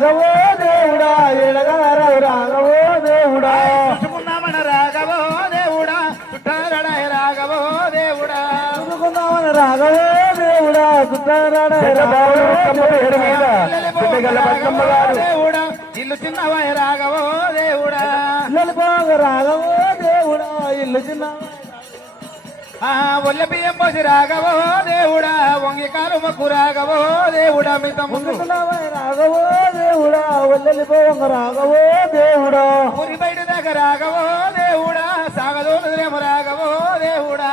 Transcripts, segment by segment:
రాఘవో దేవుడా ఎడగారావు రాఘవో దేవుడా చూసుకున్నామన రాఘవో దేవుడా చుట్టారడాయ రాఘవో దేవుడా చూసుకున్నామని రాఘవో దేవుడా చుట్టారాడాయ దేవుడా ఇల్లు చిన్నవాయ రాఘవో దేవుడా రాఘవో దేవుడా ఇల్లు చిన్న ఒళ్ళ బియ్యం పోసి రాఘవో దేవుడా వంగి కాలు మొక్కు రాఘవో దేవుడా మీ తమ్ముడు రాఘవో దేవుడా ఒల్లెలిపోంగ రాఘవో దేవుడా ఊరి బయట దాకా రాఘవో దేవుడా సాగదోలేమో రాఘవో దేవుడా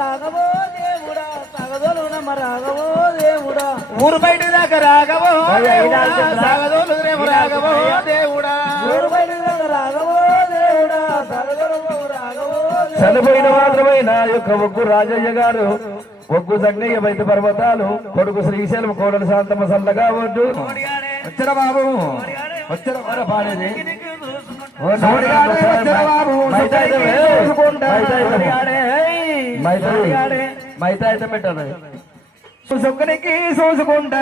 రాఘవో దేవుడా సాగదోలునమ్మ రాఘవో దేవుడా ఊరు బయట దాకా రాఘవో సాగదోలేమో రాఘవో దేవుడా ఊరు బయట దాకా రాఘవో దేవుడా సాగదోలు రాఘవో చనిపోయిన మాత్రమైన యొక్క ఒగ్గు రాజయ్య గారు ఒగ్గు సంగయ్య బయట పర్వతాలు కొడుకు శ్రీశైలం కోడలు శాంతమ్మ సల్లగా ఒడ్డు వచ్చర బాబు వచ్చర పాడేది మైత అయితే పెట్టారు సుక్కనికి చూసుకుంటా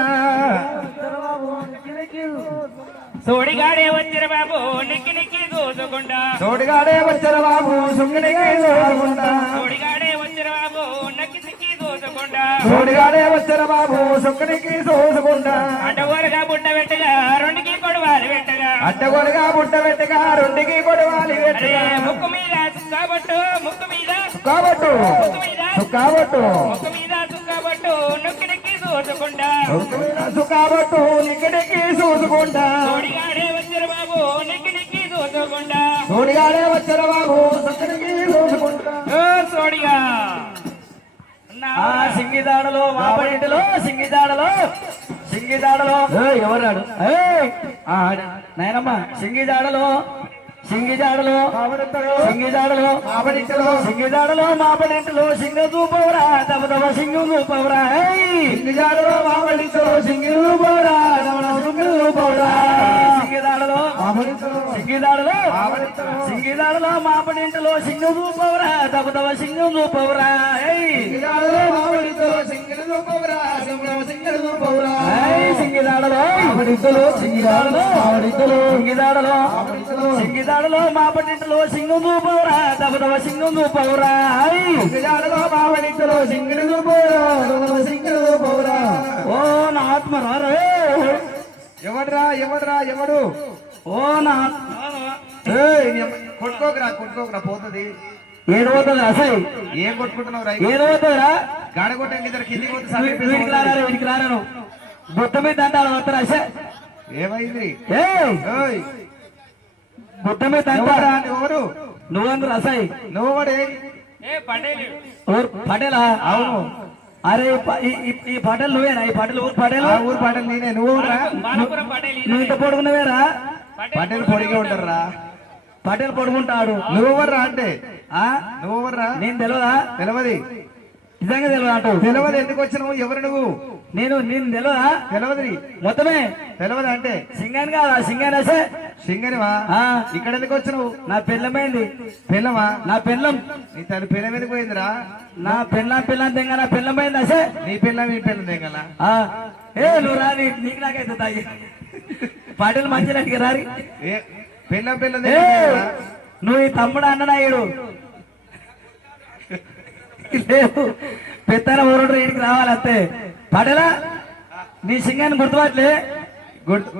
సోడిగాడే వచ్చిన బాబు నిక్కి నిక్కి చూసుకుంటా తోడిగాడే వచ్చర బాబు సుంగినికి చూసుకుంటా సోడిగాడే వచ్చిన బాబు నక్కి నిక్కి చూసుకుంటా తోడిగాడే వచ్చర బాబు సుంగినికి చూసుకుంటా అడ్డగోలుగా బుట్ట పెట్టగా రెండుకి కొడవాలి పెట్టగా అడ్డగోలుగా బుట్ట పెట్టగా రెండుకి కొడవాలి పెట్టగా ముక్కు మీద సుక్కబట్టు ముక్కు మీద సుక్కాబట్టు సుక్కాబట్టు ముక్కు మీద సుక్కబట్టు నొక్కి నిక్కి చూసుకుంటా సుక్కాబట్టు నిక్కడికి చూసుకుంటా సోడిగాడే వచ్చిన బాబు నిక్కి నిక్కి చూసుకుంటా తోడిగాడే వచ్చర బాబు సుంగినికి చూసుకుంటా సోడిగా సింగిదాడలో మాపడింటిలో సింగిదాడలో ఎవరాడు నాయనమ్మ సింగిదాడలో మాపడింటిలో సింగ చూపవరా దబదబ సింగు చూపవరా సింగిదాడలో మాపడింటిలో సింగి చూపవరా సింగి చూపవరా సింగిదాడలో మాపడింటిలో సింగు చూపవరా దబదబ సింగు చూపవరా సింగిదాడలో మాపడింటిలో సింగి చూపవరా సింగి చూపవరా సింగిదాడలో మాపడింటిలో సింగు చూపవరా దబదబ సింగు చూపవరా సింగిదాడలో మాపడింటిలో సింగి చూపవరా సింగి చూపవరా ఓ నా ఆత్మ రారే ఎవడు ఓ నా కొట్టుకోకరా పోతుంది ఏడవతుంది అసలు ఏం కొట్టుకుంటున్నావు ఏడవతుందిరా గాడ కొట్టే కిందికి వీడికి రాను బుట్ట మీద అంటాడు వస్తారా అసలు ఏమైంది బుట్ట మీద అంటారా ఎవరు నువ్వందరు అసలు నువ్వు కూడా పటేలా అవును అరే ఈ పటేలు నువ్వేనా ఈ పటేలు ఊరు పటేలు ఊరు పటేలు నేనే నువ్వు నువ్వు ఇంత పొడుగున్నవేరా పటేలు పొడిగా ఉంటారా పటేలు పొడుగుంటాడు నువ్వెవర్రా అంటే ఆ నువ్వెవర్రా నేను తెలియదా తెలవది నిజంగా తెలియదు అంటూ తెలవదు ఎందుకు వచ్చినావు ఎవరు నువ్వు నేను తెలియదా తెలవది మొత్తమే తెలవదు అంటే సింగాని కాదా సింగానేసే సింగనివా ఇక్కడ ఎందుకు వచ్చినావు నా పెళ్ళమైంది పిల్లమా నా పెళ్ళం నీ తల్లి పిల్లం ఎందుకు పోయిందిరా నా పెళ్ళం తెంగ నా పెళ్ళమైంది అసే నీ పిల్లం ఈ పిల్లం తెగల నువ్వు రా నీకు నాకైతే తాగి పాటలు మంచిగా రారి పిల్లం నువ్వు ఈ తమ్ముడు అన్ననాయుడు లేవు పెత్తన ఊరు ఇంటికి రావాలంతే పడేలా నీ సింగాన్ని గుర్తుపట్టలే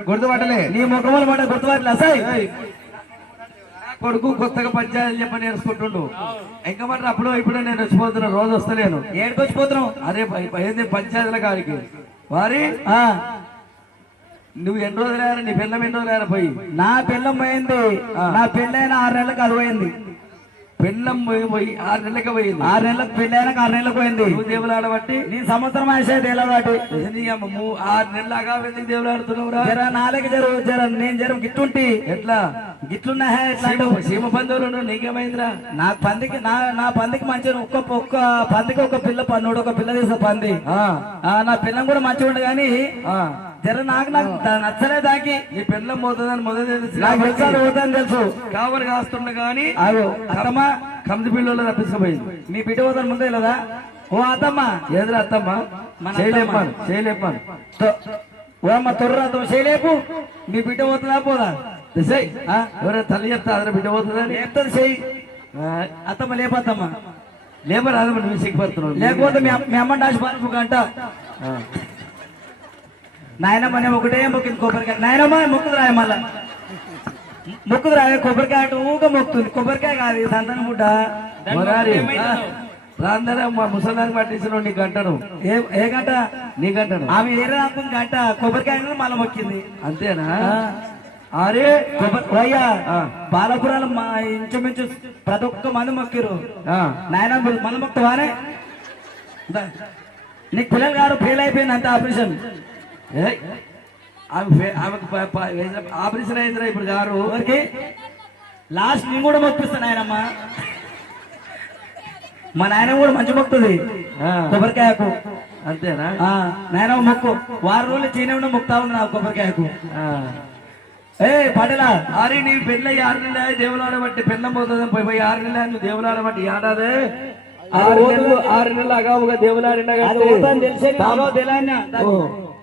గుర్తుపట్టలే నీ ముఖములు పడ్డ గుర్తుపట్టలే అసలు కొడుకు కొత్తగా పంచాయతీ చెప్పని నేర్చుకుంటుండు ఇంకా మరి అప్పుడు ఇప్పుడు నేను వచ్చిపోతున్నా రోజు వస్తలేను ఏడికి వచ్చిపోతున్నావు అదే ఏంది పంచాయతీల కాడికి వారి నువ్వు ఎన్ని రోజులైనా నీ పిల్లం ఎన్ని రోజులైనా పోయి నా పిల్లం పోయింది నా పెళ్ళైన 6 నెలలకు అది పోయింది పెళ్ళం పోయి 6 నెలలకు పోయింది 6 నెలలకు పెళ్ళైనాక 6 నెలలకు పోయింది నువ్వు దేవులు ఆడబట్టి నీ సంవత్సరం ఆశ దేవులాటి 6 నెలలు ఆగా ఎందుకు దేవులు ఆడుతున్నావురా జర నాలుగు నేను జరం గిట్టుంటి ఎట్లా గిట్లున్నా సీమ పందులు నీకేమైందిరా నా పందికి మంచిగా ఒక్క పందికి ఒక పిల్ల పన్నుడు ఒక పిల్ల తీసా పంది నా పిల్లం కూడా మంచిగా ఉండు కానీ జర నాకు నచ్చలే దాకి నీ పిల్లం పోతుందని మొదలు పోతుందని తెలుసు కావరు కాస్తున్నా గానీ అత్తమ్మ కమిటీ పిల్లలు తప్పించబోయింది మీ బిడ్డ పోతాను ముందే లేదా ఓ అత్తమ్మ ఎదురు అత్తమ్మ చేయలేపాను ఓ అమ్మ తొర్రాతో చేయలేపు మీ బిడ్డ పోతుందా పోదా చెయ్యి ఎవరైనా తల్లి చెప్తా అదే బిడ్డ పోతుందని లేపుతుంది చెయ్యి అత్తమ్మ లేపత్తమ్మ లేబర్ రాదు నువ్వు సిగ్గుపడుతున్నావు లేకపోతే మీ అమ్మ డాష్ బాగా గంట నాయనమ్మనే ఒకటే మొక్కింది కొబ్బరికాయ నాయనమ్మ మొక్కుదు రాయ మళ్ళా మొక్కుదు రాయ కొబ్బరికాయ అటు ఊగా మొక్కుతుంది కొబ్బరికాయ కాదు సంతానం గుడ్డ రాందరే మా ముసలాన్ని పట్టించిన నీ గంటను ఏ గంట నీ గంటను ఆమె ఏరే అనుకుంది గంట కొబ్బరికాయ మళ్ళీ మొక్కింది అంతేనా అరే కొబ్బరి బాలపురాలు మా ఇంచుమించు ప్రతి ఒక్క మంది మొక్కిరు నాయన మళ్ళీ మొక్కుతావానే నీకు పిల్లలు గారు ఫెయిల్ అయిపోయింది అంత ఆపరేషన్ ఆపరేషన్ అయిందిరా ఇప్పుడు గారు ఎవరికి లాస్ట్ నేను కూడా మొక్కిస్తాను నాయనమ్మ మా నాయన కూడా మంచి మొక్కుతుంది కొబ్బరికాయకు అంతేనా నాయనమ్మ మొక్కు వారం రోజులు చీనే ఉన్న మొక్తా ఉంది నా కొబ్బరికాయకు ఏ పడలా అరే నీ పెళ్ళి 6 నెలలు దేవులాడబట్టి పెళ్ళం పోతుంది పోయి 6 నెలలు నువ్వు దేవులాడబట్టి ఏడాదే 6 నెలలు అగావుగా దేవులాడినా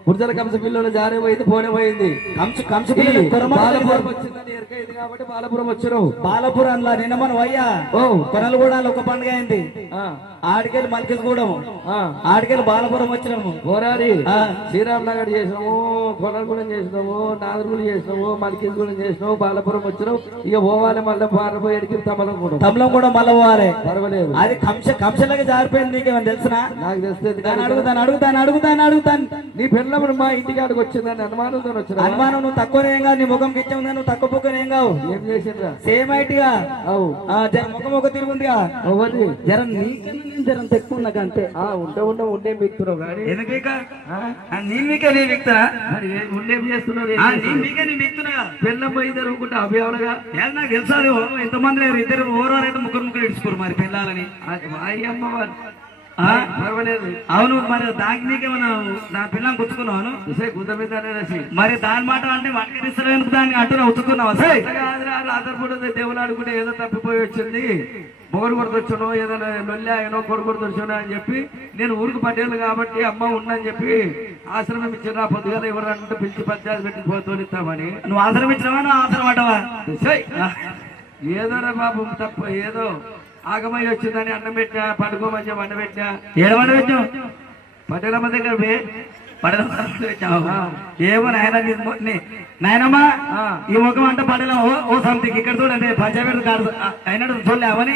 బుర్జల కంస పిల్లలు జారే పోయింది పోనే పోయింది బాలపురం వచ్చిందని ఎరకైంది కాబట్టి బాలపురం వచ్చినావు బాలపురంలో నిన్న మనం అయ్యా కొనలు కూడా ఒక పండుగ అయింది ఆడికెళ్ళి మల్కిల్ కూడా ఆడికెళ్ళి బాలపురం వచ్చినాము పోరారి శ్రీరామ్ నగర్ చేసినాము కొనలగూడెం చేసినాము నాగర్గూడ చేసినాము మల్కిల్ కూడా చేసినావు బాలపురం వచ్చినావు ఇక పోవాలి మళ్ళీ పారిపోయేడికి తమలం కూడా మళ్ళీ పోవాలి పర్వాలేదు అది కంశలాగా జారిపోయింది నీకేమని తెలుసునా నాకు తెలిస్తే అడుగుతాను నీ పెళ్ళ మా ఇంటికి ఆడికి వచ్చిందని అనుమానంతో వచ్చిన అనుమానం నువ్వు తక్కువనే ఏం కావు నీ ముఖం కిచ్చా నువ్వు తక్కువ పొక్కనే ఏం కావు ఏం చేసిండ్రా సేమ్ ఐటిగా జర ముఖం ఒక తిరుగుందిగా జర జర ఎక్కువ నాకు అంతే ఉండే మిక్తున్నావు కానీ ఉండేం చేస్తున్నావు పెళ్ళం పోయి జరుగుకుంటా అభ్యవనగా నాకు తెలుసా ఎంతమంది ఇద్దరు ఓవరైతే ముగ్గురు ఇడుచుకోరు మరి పెళ్ళాలని అమ్మ పర్వాలేదు అవును మరి దానికి నీకేమన్నా నా పిల్లని గుచ్చుకున్నావు మరి దాని మాట అంటే వంటకిస్తారు ఎందుకు దాన్ని అంటున్నా ఉచ్చుకున్నావా రాత్రిపూట దేవుడు ఆడుకుంటే ఏదో తప్పిపోయి వచ్చింది మొగడు కొడుకొచ్చానో ఏదైనా లొల్లి ఆయనో కొడుకు కొడుకొచ్చానో అని చెప్పి నేను ఊరికి పట్టేళ్ళు కాబట్టి అమ్మ ఉండని చెప్పి ఆశ్రమం ఇచ్చిన పొద్దుగా ఎవరంటే పిలిచి పంచాయతీ పెట్టి పోతోనిస్తామని నువ్వు ఆశ్రమం ఇచ్చినావా నువ్వు ఆశ్రమం అంటావా ఏదో రా బాబు తప్ప ఏదో ఆగమయ్య వచ్చిందని అన్నం పెట్టినా పండుకోమని వంట పెట్టినా ఏడవంట పెట్టావు పట్టేలమ్మ దగ్గర ఏమో నాయనమ్మా ఈ ముఖం అంటే పడేలా ఓ సంథింగ్ ఇక్కడ చూడండి పంచాయతీ కాదు అయినట్టు చూడలే అవని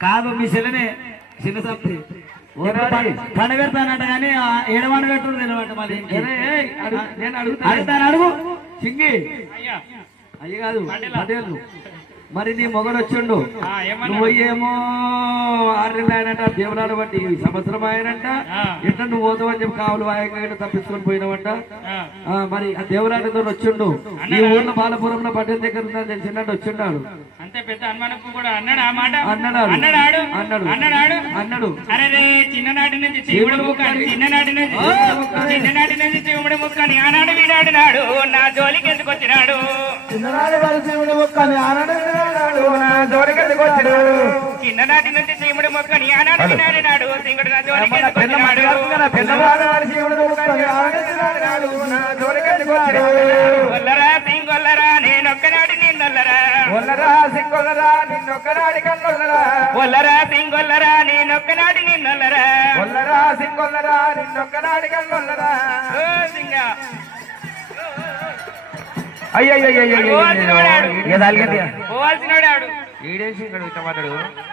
కాదు మీ చెల్లెనే చిన్న సంథి పండ పెడతానంట కానీ ఏడవంట పెట్టు తెలియట మళ్ళీ నేను అడుగుతాను అడుగు సింగి అయ్యి కాదు పటేళ్ళు మరి నీ మొగడు వచ్చిండు నువ్వు ఏమో 6 నెలలు ఆయనంట దేవులాడు బట్టి సంవత్సరం ఆయనంట ఎట్లా నువ్వు పోతావని చెప్పి కావులు వాయంగా తప్పించుకొని పోయినావంట మరి ఆ దేవులాడితో వచ్చిండు ఈ ఊర్లో బాలపురంలో పట్టణ దగ్గర ఉందని తెలిసినట్టు వచ్చిండాడు అంతే పెద్ద అనుమానకు కూడా అన్నాడు ఆ మాట అన్నాడు అరే చిన్ననాటి నుంచి చీవుడు ముక్కని చిన్ననాటి నుంచి చీవుడు ముక్కని ఆనాడు వీడాడినాడు నా జోలికి ఎందుకు వచ్చినాడు చిన్ననాటి నుంచి చీముడు మొక్కని ఆనాడు వినాడినాడు సింగుడు నా జోలికి ఎందుకు వచ్చినాడు గొల్లరా సింగొల్లరా నేనొక్కనాడి నిన్నొల్లరా ఒల్లరా సింగొల్లరా నిన్నొక్కనాడి కన్నొల్లరా ఒల్లరా సింగొల్లరా నేనొక్కనాడి నిన్నొల్లరా ఒల్లరా సింగొల్లరా నిన్నొక్కనాడి కన్నొల్లరా సింగ పోవాల్సినోడాడు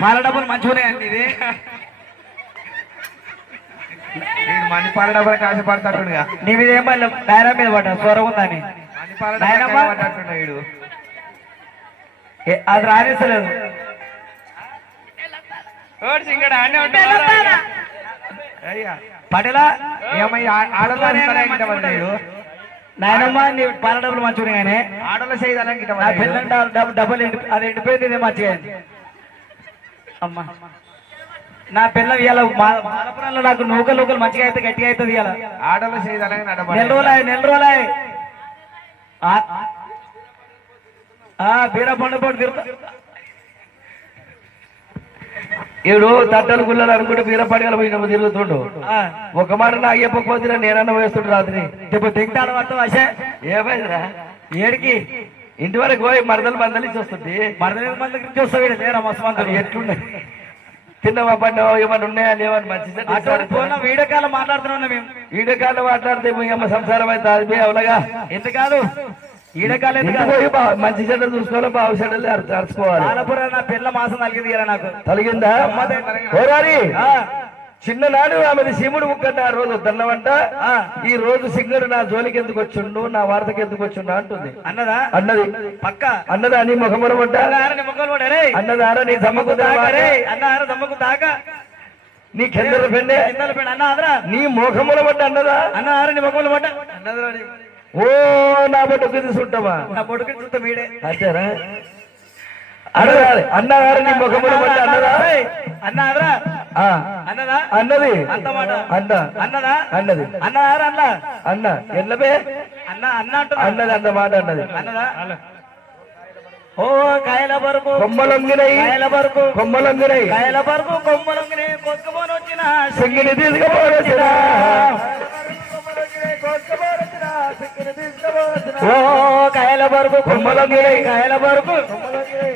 పాల డబ్బులు మంచిగా అండి ఇది మణి పాల డబ్బులకు ఆశపడతాడుగా నీ మీద ఏం పడలే డైరా మీద పడ్డా స్వరం ఉందని మణి పాల డబ్బులు వీడు అది రానేస్తలేదు సింగడు ఆనే పటేలా ఏమయ్యా ఆడవాడు నాయనమ్మ నీ పాల డబ్బులు మంచిగా కానీ ఆడల చేయడానికి డబ్బులు అది ఎండిపోయింది ఇదే మంచిగా అమ్మా నా పిల్ల ఇవాళ బాలపురంలో నాకు నూకలు మంచిగా అయితే గట్టిగా అవుతుంది ఇవాళ ఆడల చేయడానికి నెల రోజులాయి బీర పండు తిరుగుతా ఈడు తట్టలు గుల్లలు అనుకుంటే వీర పండుగలు పోయిన తిరుగుతుండు. ఒక మాట నాకు చెప్పకపోతే నేనన్నా వేస్తుండు రాత్రి. ఇప్పుడు తింటాడు మొత్తం అసే ఏమైందిరా? ఏడికి ఇంటి వరకు పోయి మరదలు మందలి చూస్తుంటే మరదల మంది చూస్తావు లేరా మస్తు మంది ఎట్లున్నాయి తిన్నవా పడినావా ఏమన్నా ఉన్నాయా లేవని మంచిది వీడియో కాల్ మాట్లాడుతున్నా మేము. వీడియో కాళ్ళు మాట్లాడితే మీ అమ్మ సంసారం అయితే అది అవలగా ఎందుకు కాదు వీడియో కాల్ ఎందుకు పోయి మంచి చెడ్డ చూసుకోవాలి బాగు చెడ్డలు అరుచుకోవాలి. నా పిల్ల మాసం తలిగింది కదా నాకు తలిగిందా ఓరారి చిన్ననాడు ఆమెది శివుడు ముక్కట ఆ రోజు వద్దన్నవంట. ఈ రోజు సింగడు నా జోలికి ఎందుకు వచ్చిండు నా వార్తకి ఎందుకు వచ్చిండు అంటుంది. అన్నదా అన్నది పక్క అన్నదా నీ ముఖముల పడ్డ అన్నదారా నీ దమ్మకు అన్నారా దమ్మకు దాకా నీ కెందర పెండే అన్నారా నీ ముఖముల పడ్డ అన్నదా అన్నారా నీ ముఖముల పడ్డ అన్నదా ఓ నా బొట్టుకు తీసుకుంటావా నా బొట్టుకు చూస్తా మీడే అంతేనా అన్నగారు నీ ముఖముల పడ్డ అన్నదా అన్నారా అన్నదా అన్నది అంత మాట అన్న అన్నదా అన్నది అన్నారా అన్న అన్న ఎల్లబే అన్న అన్న అంటున్నా అన్నది అన్న మాట అన్నది అన్నదా ఓ కాయల వరకు కొమ్మలొంగినై కాయల వరకు కొమ్మలొంగినై కాయల వరకు కొమ్మలొంగినై కొట్టుకొని వచ్చిన సింగిని తీసుకుపోవచ్చునా ఓ కాయల వరకు కొమ్మలొంగినై కాయల వరకు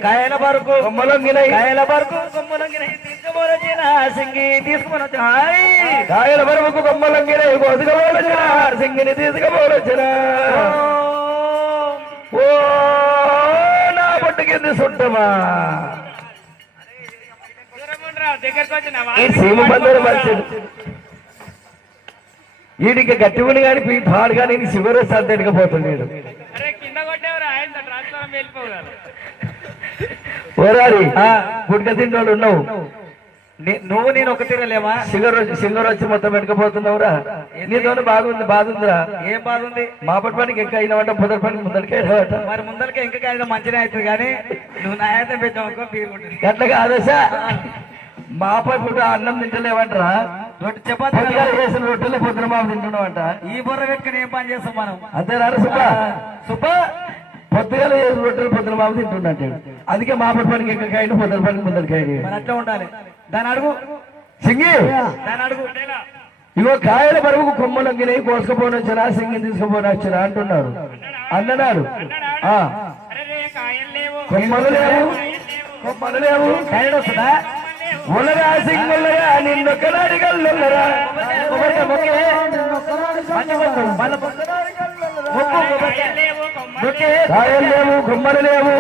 కాయల వరకు కొమ్మలొంగినై కాయల వరకు కొమ్మలొంగినై తీసుకుపోని వచ్చిన సింగి తీసుకుని వచ్చిన కాయల వరకు కొమ్మలొంగినై కోసుకుపోవచ్చునా సింగిని తీసుకుపోవచ్చునా ఓ నా పొట్టుకింది సుట్టమా ఈ సీమ బందరు మంచిది వీడికి గట్టి ఉండి కానీ పాడు కానీ షుగర్ వస్తే అంత ఎడకపోతున్నాడు. ఓరారి గుడ్క తింటోళ్ళు ఉన్నావు నువ్వు నేను ఒక తిరలేమా షుగర్ వచ్చి మొత్తం వెనకపోతున్నావురా. నీతో బాగుందిరా. ఏం బాగుంది మాపటి పనికి ఇంకా అయినవంట పొదటి పనికి ముందరికే మరి ముందరకే ఇంకా కాదు మంచిగా అవుతుంది కానీ నువ్వు నాయతం పెట్టావు తీరుకుంటుంది గట్ల కాదసా మాపై పుట్టు అన్నం తింటలేవంటరా చపాతీ చేసిన రొట్టెలే పొద్దున మాపు తింటున్నావంట. ఈ బుర్ర పెట్టుకుని ఏం పని చేస్తాం మనం అంతేనా సుబ్బ పొద్దుగల చేసిన రొట్టెలు పొద్దున మాపు తింటున్నట్టు. అందుకే మాపటి పనికి ఇంకా కాయండి పొద్దున పనికి ముందరికాయండి. మరి అట్లా ఉండాలి. దాని అడుగు సింగి దాని అడుగు ఇగో కాయల బరువుకు కొమ్మలొంగినవి కోసుకుపోని వచ్చినా సింగిని తీసుకుపోని వచ్చినా అంటున్నారు అన్ననాడు. కొమ్మలు లేవు కొమ్మలు లేవు కాయలు వస్తుందా ఉలరా సింగులరా నిన్నొక్కనాడి గల్లులరా కాయలు లేవు కొమ్మలు లేవు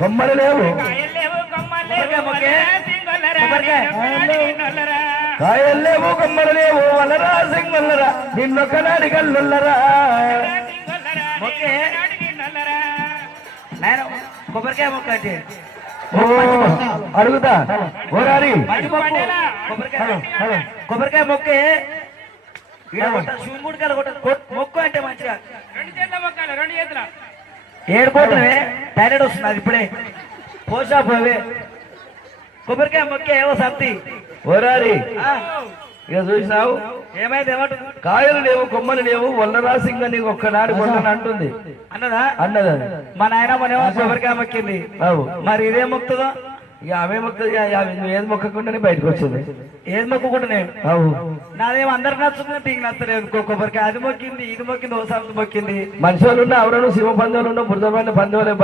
కొమ్మలు లేవు కాయలు లేవు కొమ్మలు లేవు వలరా సింగులరా నిన్నొక్కనాడి గల్లులరా కొబ్బరికాయ మొక్క అంటే అడుగుతా ఓరారి కొబ్బరికాయ మొక్కే శివుడికాయలు మొక్కు అంటే మంచిగా 2 చేతుల మొక్కాలి 2 చేతుల ఏడుకోవటమే టాయిలెట్ వస్తుంది అది ఇప్పుడే పోషా పోవే కొబ్బరికాయ మొక్కే ఏవో సబ్ది ఓరారి ఇక చూసినావు ఏమైంది ఏమంటుంది కాయలు లేవు కొమ్మలు లేవు వల్లరాసింగ నీకు ఒక్కనాడు కొట్టని అంటుంది అన్నదా అన్నదా మా నాయన మనేమో కొబ్బరికాయ మొక్కింది మరి ఇదేం మొక్కుతుందో ఇక ఆమె మొక్కది ఏది మొక్కకుండానే బయటకు వచ్చింది ఏది మొక్కుకుంటున్నా నాదేమో అందరికి నచ్చుతుంది నీకు నచ్చలేదు కొబ్బరికాయ అది మొక్కింది ఇది మొక్కింది ఓసారి మొక్కింది మనిషి వాళ్ళు ఉన్నా ఎవరన్నా శివ పందులు ఉన్నావు బురదపడ్డ పందులే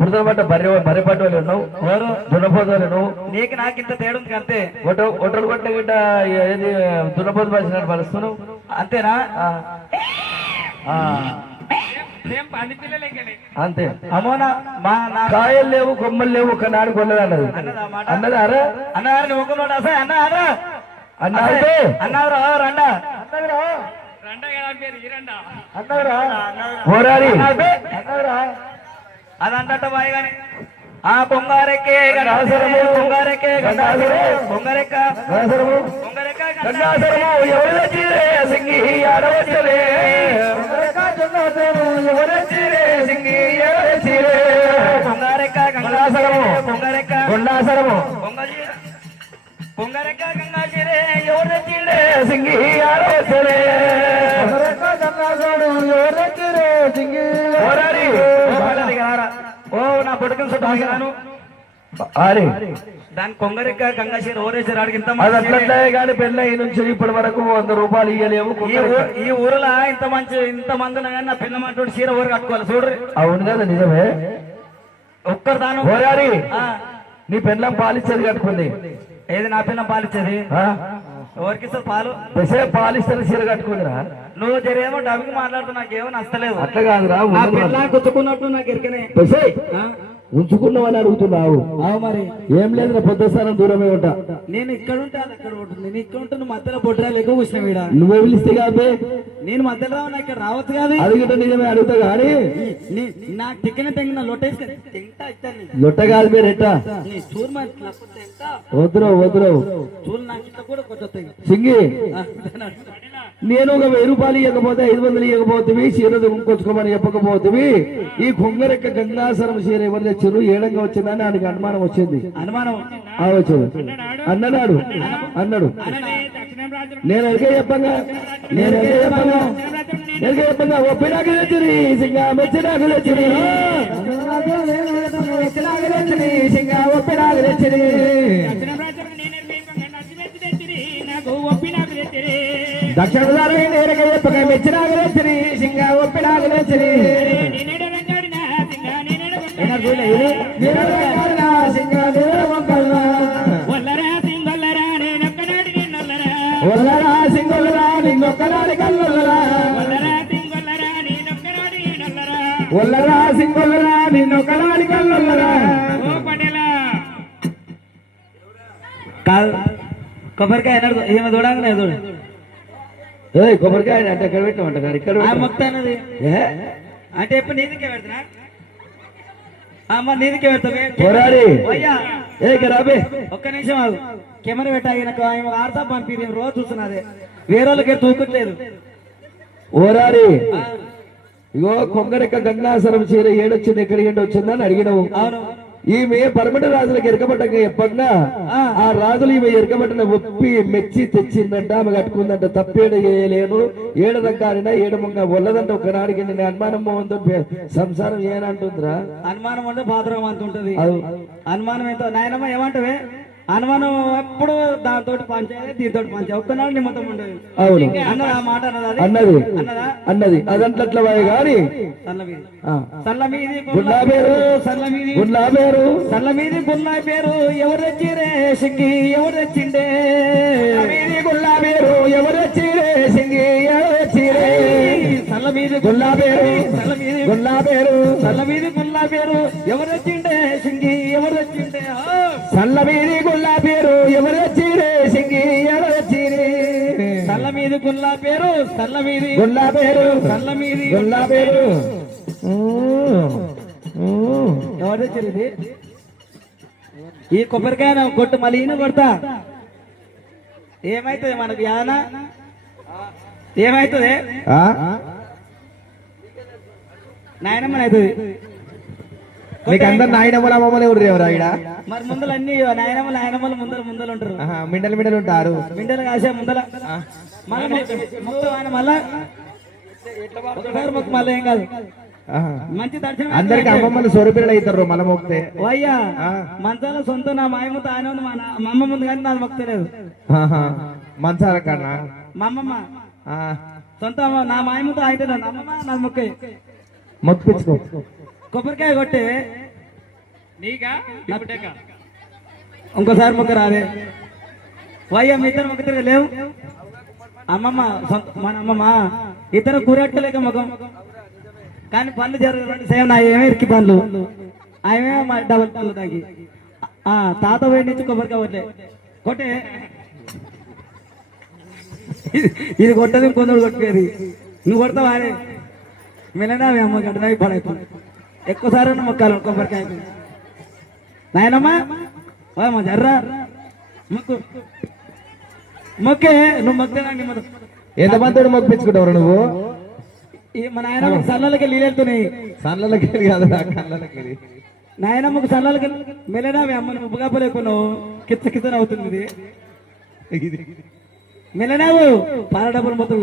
బురదపడ్డ బర్రె పడ్డోళ్ళు ఉన్నావు దున్నపోతలు నువ్వు నీకు నాకు ఇంత తేడా ఉంది అంతే ఒట్టలు కొట్ట గిట్ట ఏది దున్నపోతు పరిచినట్టు పరుస్తున్నావు అంతేనా అంతే అమోనా కాయలు లేవు కొమ్మలు లేవు ఒకనాడు కొన్నది అన్నది అన్నదారా అన్నారా ఒక అన్నారా అన్నారే అన్నారా రండా పోరారి అదంట బాయ్ గాని ఆ పొంగారెక్కే గండాసరము పొంగారెక్కే గండాసరము పొంగరెక్క పొంగరెక్క గండాసరము ఎవరు చీరే సింగి ఆడవచ్చలే ఎవరు చీరే సింగి చీరే పొంగారెక్క గండాసరము పొంగరెక్క గొండాసరము పొంగరెక్క గంగా చీరే ఎవరు చీరే సింగి ఆడవచ్చలే ఎవరు చీరే సింగి పోరారి ఓ నా పొడుకుని చుట్టాను అరే దాని కొంగరిక గంగాశీర ఓరేసారు ఆడికి ఇంత అది అట్లట్లే కానీ పెళ్ళి నుంచి ఇప్పటి వరకు 100 రూపాయలు ఇయ్యలేము. ఈ ఊరిలో ఇంత మంది కానీ నా పిల్ల మాట్లాడి చీర ఊరు కట్టుకోవాలి చూడ్రి. అవును కదా నిజమే. ఒక్కరు దానం ఓరారి నీ పెళ్ళం పాలిచ్చేది కట్టుకుంది. ఏది నా పిల్ల పాలిచ్చేది? ఎవరికి ఇస్తారు పాలు? పాలిస్తారు చీర కట్టుకుందిరా. నువ్వు జరేమో డబ్బుకి మాట్లాడుతూ నాకేమో నచ్చలేదు. అట్లా కాదురా, నా పిల్ల గుచ్చుకున్నట్టు నాకు ఎరికనే. ఉంచుకున్నావని అడుగుతున్నావు. మరి ఏం లేదు, పొద్దుసారం దూరమే ఉంటా. నేను ఇక్కడ ఉంటే అది అక్కడ ఉంటుంది. నేను ఇక్కడ ఉంటే నువ్వు మధ్యలో బొడ్రా లేక కూర్చున్నా వీడ. నువ్వే పిలిస్తే కాదే నేను మధ్యలో రావు, ఇక్కడ రావచ్చు కాదు. అది గిట్ట నిజమే అడుగుతా కానీ నాకు టిక్కిన తెంగిన లొట్టేసి తింటా ఇస్తాను. లొట్ట కాదు మీరు ఎట్టా చూడు మరి వద్దురావు చూడు నాకు ఇట్లా కూడా కొంచెం సింగి. నేను ఒక 1000 రూపాయలు ఇవ్వకపోతే 500 ఇవ్వకపోతుంది, చీర కొనుక్కొచ్చుకోమని చెప్పకపోతుంది. ఈ కొంగరెక్క గంగాసరం చీర ఎవరు తెచ్చారు, ఏడంగా వచ్చిందని ఆయనకి అనుమానం వచ్చింది. అనుమానం వచ్చింది అన్నాడు. నేను ఎరికే చెప్పంగా ఒప్పినాకు తెచ్చిరి సింగా మెచ్చినాకు తెచ్చిరి ఒప్పినాకు తెచ్చిరి దక్షిణ నేరగా చెప్పగా మెచ్చినాకు తెచ్చిరి సింగా ఒప్పినాకు తెచ్చిరి నిన్నొక్కనాడి కల్లరా కొబ్బరికాయ ఏమో చూడంగా చూడ కొబ్బరికాయ అంటే ఎక్కడ పెట్టామంట ఇక్కడ మొత్తానది అంటే ఎప్పుడు నీదికే పెడతా అమ్మ నీదికే పెడతామే. ఒక్క నిమిషం ఆగు, కెమెరా పెట్టాయి. నాకు ఆయన ఆడతా పంపి రోజు చూస్తున్నదే, వేరే వాళ్ళకి తూకట్లేదు. ఓరారి ఇగో కొంగరెక్క గంగాసరం చీర ఏడొచ్చింది, ఎక్కడ వచ్చిందని అడిగినావు. ఈమె పరమట రాజులకు ఎరకబడ్డాక చెప్పంగా ఆ రాజులు ఈమె ఎరకబట్టిన ఒప్పి మెచ్చి తెచ్చిందంట, ఆమె కట్టుకుందంట. తప్పేడు చేయలేను, ఏడు దగ్గారినా ఏడు ముంగ వల్లదంట. ఒకనాడికి నేను అనుమానం ఉందో సంసారం ఏనంటుందిరా. అనుమానం అంటే పాత్రం అంటుంటది. అనుమానం ఎంతో నాయనమ్మ ఏమంటవే? అనుమానం ఎప్పుడు దాంతో పంచాయి, దీంతో పంచాయి. ఒక్కనాడు నిమ్మతం ఉండదు. అవును అన్నది ఆ మాట అన్నది అదంట్లట్ల వాయి గాని గుల్లాబేరు ఎవరు తెచ్చిరే సింగి ఎవరు తెచ్చిండే? గుల్లాబేరు ఎవరు తెచ్చిరే సింగి ఎవరు తెచ్చిరే? సల్ల మీది గుల్లాబేరు ఎవరు తెచ్చిండే సింగి ఎవరు తెచ్చిండే? సల్ల మీది గుల్లాబేరు ఎవరు తెచ్చిరే సింగి ఎవరు తెచ్చిరే? సల్ల మీది గుల్లాబేరు ఎవరు తెచ్చిరు? ఈ కొబ్బరికాయ కొట్టు మళ్ళీ కొడతా. ఏమైతుంది మనకు యానా? ఏమైతుంది నాయనమ్మని అవుతుంది. మీకు అందరు నాయనమ్మల అమ్మమ్మలు ఎవరు ఇక్కడ? మరి ముందలు అన్ని నాయనమ్మలు ముందలు ఉంటారు. మిండలు ఉంటారు. మిండలు కాసే ముందల మళ్ళీ ఏం కాదు. మంచి దర్శనం. అందరికి అమ్మమ్మలు సొరపిల్లలు అవుతారు మళ్ళీ మొక్తే. అయ్యా మంచాల సొంత నా మాయమ్మతో ఆయన ఉంది, మా అమ్మ ముందు కానీ నాది మొక్కలేదు. మంచాల కన్నా మా అమ్మమ్మ సొంత నా మాయమ్మతో అయితే అమ్మమ్మ నాది మొక్క మొక్కించుకో. కొబ్బరికాయ కొట్టి ఇంకోసారి మొక్క రాదే. వయ్యా మీ ఇద్దరు మొక్క లేవు. అమ్మమ్మ మన అమ్మమ్మ ఇద్దరు కూరట్టలేక ముఖం కానీ పనులు జరగదు. సేమ్ నా ఏమే ఇరికి పనులు ఆమె డబల్ పనులు తాగి తాత వేడి నుంచి కొబ్బరికాయ కొట్టే కొట్టే ఇది కొట్టది కొందరు కొట్టేది. నువ్వు కొడతావు అదే మిలనా అమ్మ గంట పడైపోయి ఎక్కువసారి మొక్కాలి కొబ్బరికాయ. నాయనమ్మా మా జర్రా మొక్కు మొక్కే నువ్వు మొక్కే. ఎంతమంది మొక్కించుకుంటావు నువ్వు? మన ఆయన సల్లలకి నీళ్ళెళ్తున్నాయి. సన్నలకి కాదు కళ్ళకి. నాయనమ్మకు సల్లలకి మెలనా అమ్మని ఉప్పుగాపలేకున్నావు. కిచ్చ అవుతుంది ఇది మెలనావు పాల డబ్బులు మొత్తం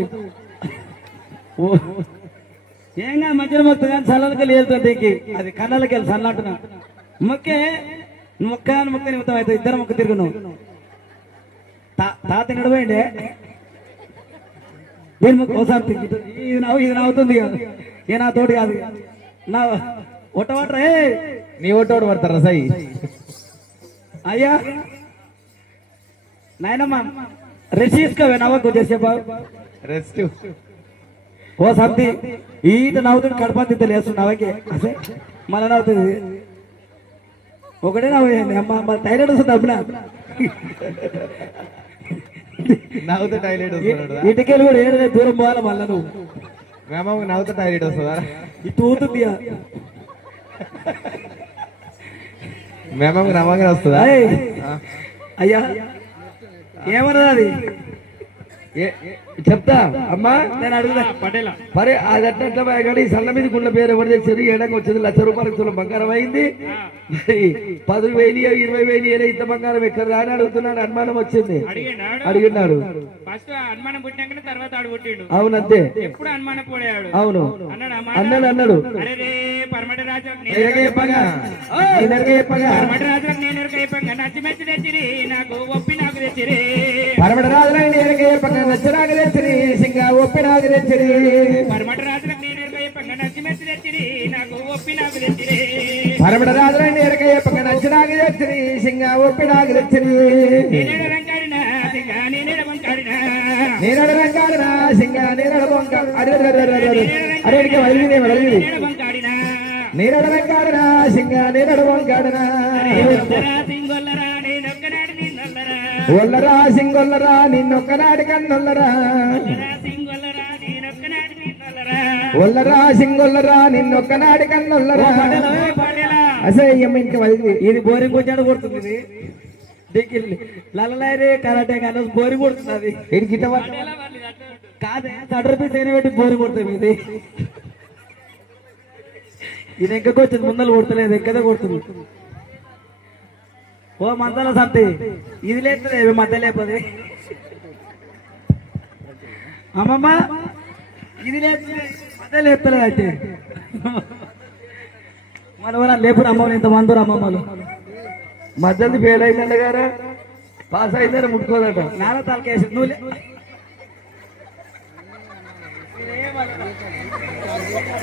ఏంగా మధ్యలో మొత్తం కానీ సల్లలకి వెళ్తుంది. అది కళ్ళకి వెళ్ళి సన్నట్టున్నా మొక్కే. నువ్వు మొక్క నిమిత్తం అయితే ఇద్దరు మొక్క తిరుగు నువ్వు తాత నడవండి దీని మొక్క ఒకసారి ఇది నవ్వుతుంది కాదు ఏ నా తోటి కాదు నా ఒట్టవాటరా నీ ఓటోడు పడతారా సై అయ్యా నాయనమ్మా రెస్ట్ తీసుకోవే నవ్వకు చేసేపా రెస్ట్ ఓ సంతి ఈత నవ్వుతుంది కడపంతి తెలియదు నవ్వకి అసే మళ్ళీ నవ్వుతుంది ఒకటే నవ్వేయండి అమ్మ టైలెట్ వస్తుంది అప్పుడా నవ్వుతా టాయిలెట్ వస్తున్నాడు ఇటుకెళ్ళి కూడా ఏడు దూరం పోవాలి మళ్ళా నువ్వు మేమ నవ్వుతా టాయిలెట్ వస్తుందా ఇటు ఊతుంది మేమ నవ్వంగా వస్తుందా అయ్యా ఏమన్నది అది చెప్తా అమ్మా నేను అడుగుదా పటేల మరి అది అట్లా కానీ సన్న మీద గుండె పేరు ఎవరు తెచ్చారు ఏడంగా వచ్చింది 1,00,000 రూపాయలకు తులం బంగారం అయింది మరి 10,000 20,000 ఇంత బంగారం ఎక్కడ రాని అడుగుతున్నాడు అనుమానం వచ్చింది అడిగినాడు ఫస్ట్ అనుమానం పుట్టినాక తర్వాత ఆడు పుట్టిండు అవునంతే ఎప్పుడు అనుమానం పోయాడు అవును అన్నాడు అన్నాడు అరే పరమటి రాజు పరమటి రాజు నేను ఎరకైపోగా నచ్చి మెచ్చి తెచ్చిరి నాకు ఒప్పి నాకు తెచ్చిరి పరమటి రాజులని ఎరకైపోగా నచ్చి నాకు తెచ్చిరి సింగా ఒప్పి నాకు తెచ్చిరి పరమటి రాజులకు నేను ఎరకైపోగా నచ్చి మెచ్చి తెచ్చిరి నాకు ఒప్పి నాకు తెచ్చిరి పరమటి రాజులని ఎరకైపోగా నచ్చి నాకు తెచ్చిరి సింగా ఒప్పి నాకు తెచ్చిరి నేనేడ రంగాడినా సింగా నేనేడ వంకాడినా నేనడ రంగాడినా సింగా నేనడ వంక అరే వదిలింది నేనేడ వంకాడినా నేనడ రంగాడినా సింగా నేనడ వంకాడినా సింగొల్లరా నేనొక్కనాడు నిన్నొల్లరా ఒల్లరా సింగొల్లరా నిన్నొక్కనాడి కన్నొల్లరా సింగొల్లరా నేనొక్కనాడు నిన్నొల్లరా ఒల్లరా సింగొల్లరా నిన్నొక్కనాడి కన్నొల్లరా పటేలా అసహ్యం ఇంకా వదిలి ఇది బోరింగ్ వచ్చాడు కొడుతుంది ఇది దిక్కిల్లి లలలాయరే కరాటే కానీ బోరింగ్ కొడుతుంది అది ఇది గిట్ట కాదే 30 రూపాయలు అయినా పెట్టి బోరింగ్ కొడుతుంది ఇది ఇది ఎంకకు వచ్చింది ముందలు కొడతలేదు ఎక్కదే కొడుతుంది ఓ మందల సంతి ఇది లేస్తలేదు మధ్య లేపది అమ్మమ్మ ఇది లేస్తలేదు మధ్య లేస్తలేదు అయితే మన లేపుడు అమ్మమ్మలు ఇంత మందురు అమ్మమ్మలు మధ్యది ఫెయిల్ అయిందంట గారా పాస్ అయిందని ముట్టుకోదట నాన్న తలకేసి నువ్వు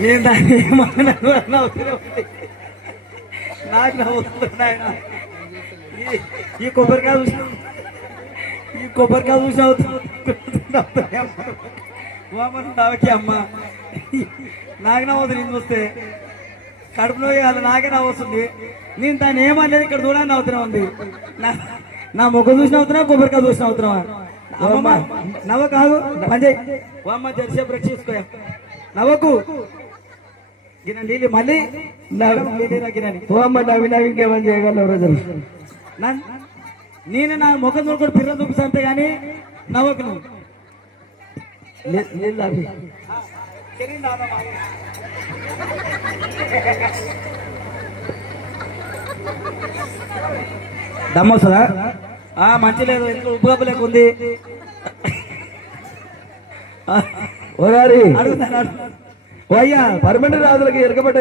నేను దాన్ని నాకు నవ్వుతున్నాయన ఈ కొబ్బరికాయ చూసిన నవ్వుకి అమ్మ నాకు నవ్వుతుంది నేను చూస్తే కడుపులో కాదు నాకే నవ్వుతుంది నేను దాన్ని ఏమనేది ఇక్కడ చూడాలని నవ్వుతున్నా ఉంది నా ముఖం చూసి నవ్వుతున్నా కొబ్బరికాయ చూసి నవ్వుతున్నావా అమ్మమ్మ నవ్వ కాదు మంజయ్ ఓ అమ్మ జరిసేపు రక్షించుకోయా నవ్వకు గిన నీళ్ళు మళ్ళీ ఓ అమ్మ నవ్వి నవ్వి ఇంకేమని చేయగలవు రోజులు నేను నా ముఖం చూడుకొని పిల్లలు చూపిస్తా అంతే కానీ నవ్వకు నువ్వు నీళ్ళు తాగి. దమ్మొస్తుందా మంచి లేదు ఇంట్లో ఉప్పుగప్పు లేక ఉంది ఓ గారి అడుగుతాను ఓయ్యా పరమండి రాజులకి ఎరకబడ్డ